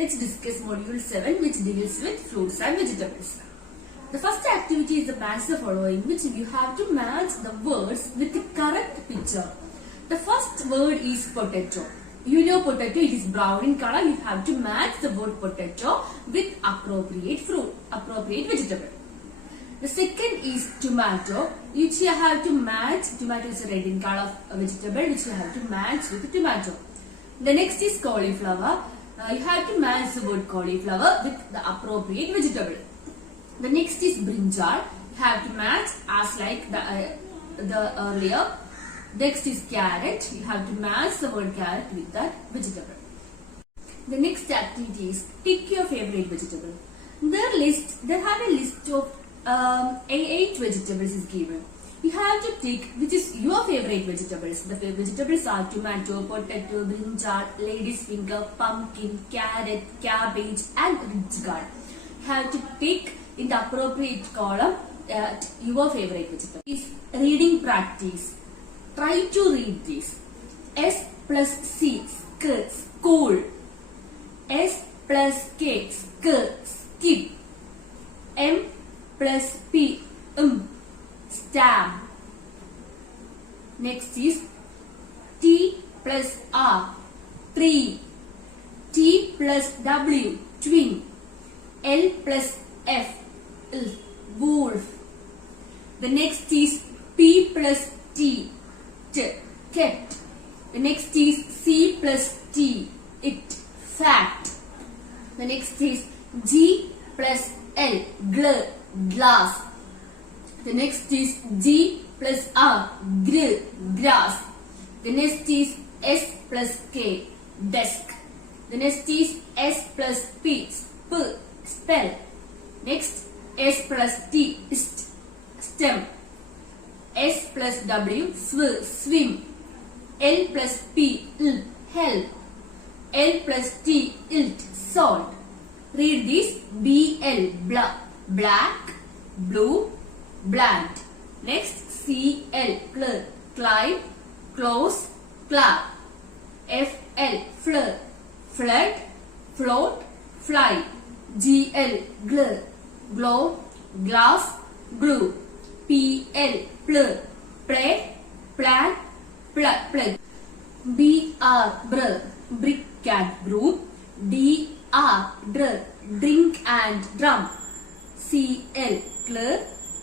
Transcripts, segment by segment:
Let's discuss module 7, which deals with fruits and vegetables. The first activity is to match the following, which you have to match the words with the correct picture. The first word is potato. You know potato, it is brown in color. You have to match the word potato with appropriate fruit, appropriate vegetable. The second is tomato, which you have to match. Tomato is a red in color vegetable, which you have to match with tomato. The next is cauliflower. You have to match the word cauliflower with the appropriate vegetable. The next is brinjal. You have to match as like the earlier. Next is carrot. You have to match the word carrot with that vegetable. The next activity is pick your favorite vegetable. They have a list of 8 vegetables is given. You have to tick which is your favorite vegetables. The vegetables are tomato, potato, brinjal, lady's finger, pumpkin, carrot, cabbage and ridge gourd. You have to tick in the appropriate column your favorite vegetable. Is reading practice. Try to read this. S plus C, school. S plus K, skip. M plus P, stamp. Next is T plus R, tree. T plus W, twin. L plus F, wolf. The next is P plus T, cat. The next is C plus T, it, fact. The next is G plus L, glass. The next is G plus R, grass. The next is S plus K, desk. The next is S plus P, spell. Next S plus T, stem. S plus W, swim. L plus P, help. L plus T, salt. Read this. BL, black, blue, bland. Next CL, climb, close, clap. FL, flood, float, fly. GL, glow, glass, glue. PL, play, plan, plug. BR, brick and broom. DR, drink and drum. CL,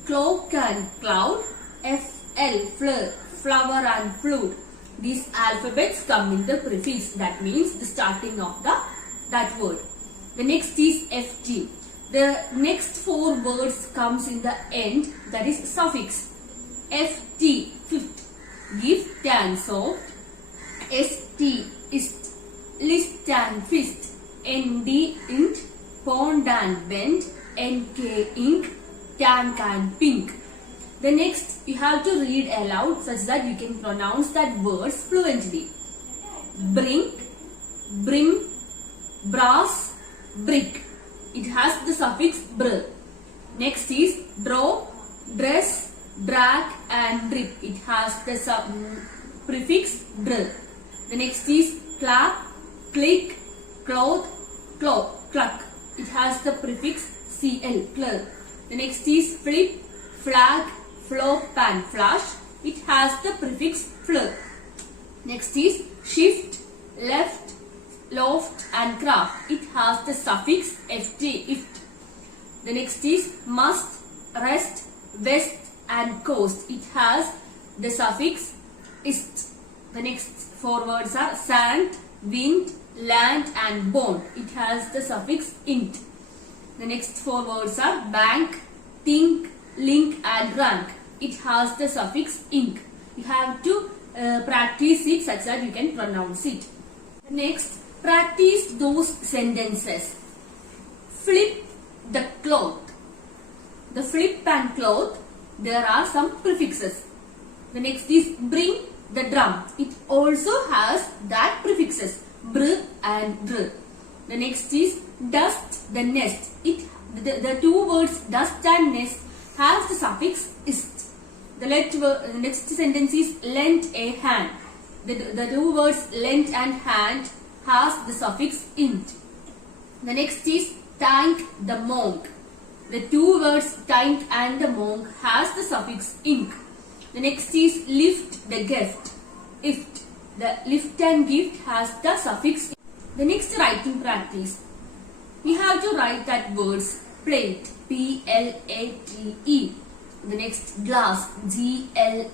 cloak and cloud. FL, flower and flute. These alphabets come in the prefix, that means the starting of that word. The next is FT. The next 4 words comes in the end, that is suffix. FT, fifth, gift and soft. ST, ist, list and fist. ND, int, pond and bend. NK, ink, tank and pink. The next you have to read aloud such that you can pronounce that words fluently. Brink, brim, brass, brick. It has the suffix br. Next is draw, dress, drag and drip. It has the prefix dr. The next is clap, click, cloth, cluck. It has the prefix cl, cluck. The next is flip, flag, flop and flash. It has the prefix fl. Next is shift, left, loft and craft. It has the suffix ft, ift. The next is must, rest, west and coast. It has the suffix ist. The next 4 words are sand, wind, land and bond. It has the suffix int. The next 4 words are bank, think, link and rank. It has the suffix ink. You have to practice it such that you can pronounce it. Next, practice those sentences. Flip the cloth. The flip and cloth, there are some prefixes. The next is bring the drum. It also has that prefixes br and dr. The next is dust the nest. The 2 words dust and nest has the suffix ist. The next sentence is lend a hand. The 2 words lend and hand has the suffix int. The next is thank the monk. The two words thank and the monk has the suffix ink. The next is lift the gift. Ift. The lift and gift has the suffix ink. The next writing practice. We have to write that words plate. P-L-A-T-E. The next glass. G-L-A-S-S.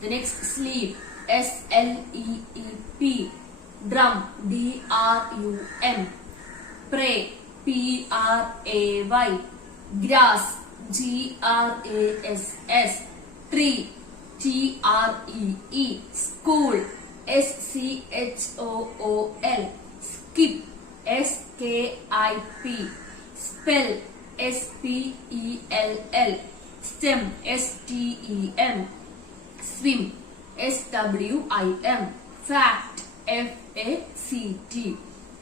The next sleep. S-L-E-E-P. Drum. D-R-U-M. Pray. P-R-A-Y. Grass. G-R-A-S-S. Tree. T-R-E-E. School. S-C-H-O-O-L. Skip. S-K-I-P. Spell. S-P-E-L-L. Stem. S-T-E-M. Swim. S-W-I-M. Fact. F-A-C-T.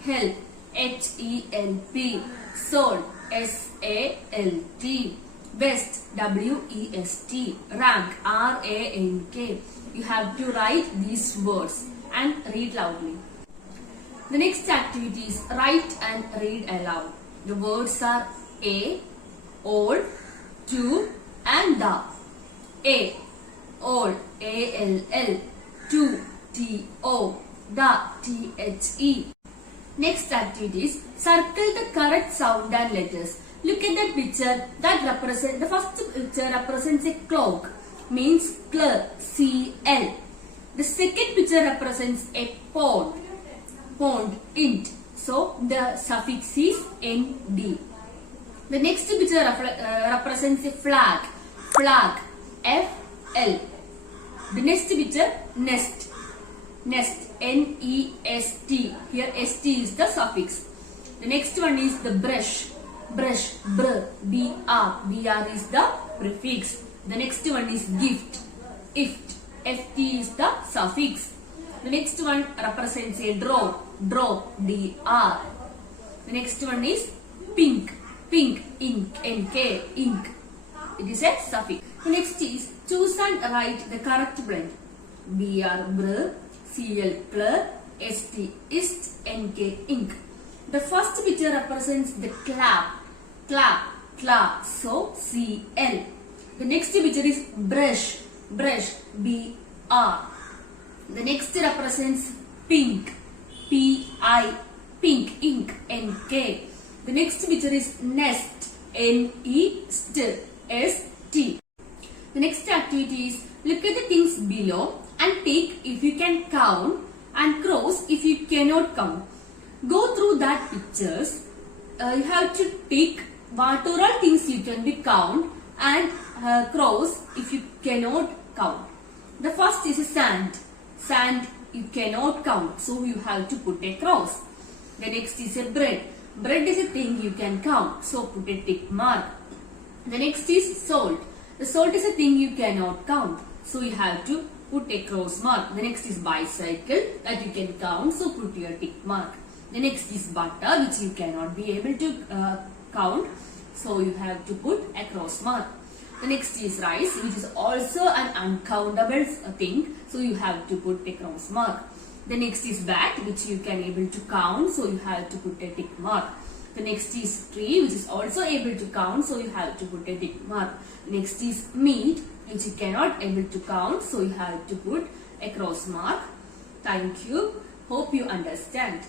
Help. H-E-L-P. Salt. S-A-L-T. West. W-E-S-T. Rank. R-A-N-K. You have to write these words and read loudly. The next activity is write and read aloud. The words are a, old, to and the. A, old, A-L-L. To, T-O. The, T-H-E. Next activity is circle the correct sound and letters. Look at that picture that represents, the first picture represents a clock, means clerk, C-L. The second picture represents a pond, int. So the suffix is N-D. The next picture represents a flag, F-L. The next picture, nest, N-E-S-T. Here S-T is the suffix. The next one is the brush, br, B-R. B-R is the prefix. The next one is gift, ift. F-T is the suffix. The next one represents a drop, D-R. The next one is pink, ink, N-K, ink. It is a suffix. The next is choose and write the correct blend. B-R, br, C-L, clerk, S-T, ist, N-K, ink. The first picture represents the clap, so C-L. The next picture is brush, B-R. The next represents pink, P-I, pink, ink, N-K. The next picture is nest, N-E-S-T, S-T. The next activity is look at the things below and tick if you can count and cross if you cannot count. Go through that pictures. You have to tick what are all things you can be count and cross if you cannot count. The first is a sand. Sand you cannot count, so you have to put a cross. The next is a bread. Bread is a thing you can count, so put a tick mark. The next is salt. The salt is a thing you cannot count, so you have to put a cross mark. The next is bicycle that you can count, so put your tick mark. The next is butter, which you cannot be able to count, so you have to put a cross mark. The next is rice, which is also an uncountable thing, so you have to put a cross mark. The next is bat, which you can able to count, so you have to put a tick mark. The next is tree, which is also able to count, so you have to put a tick mark. Next is meat, which you cannot able to count, so you have to put a cross mark. Thank you. Hope you understand.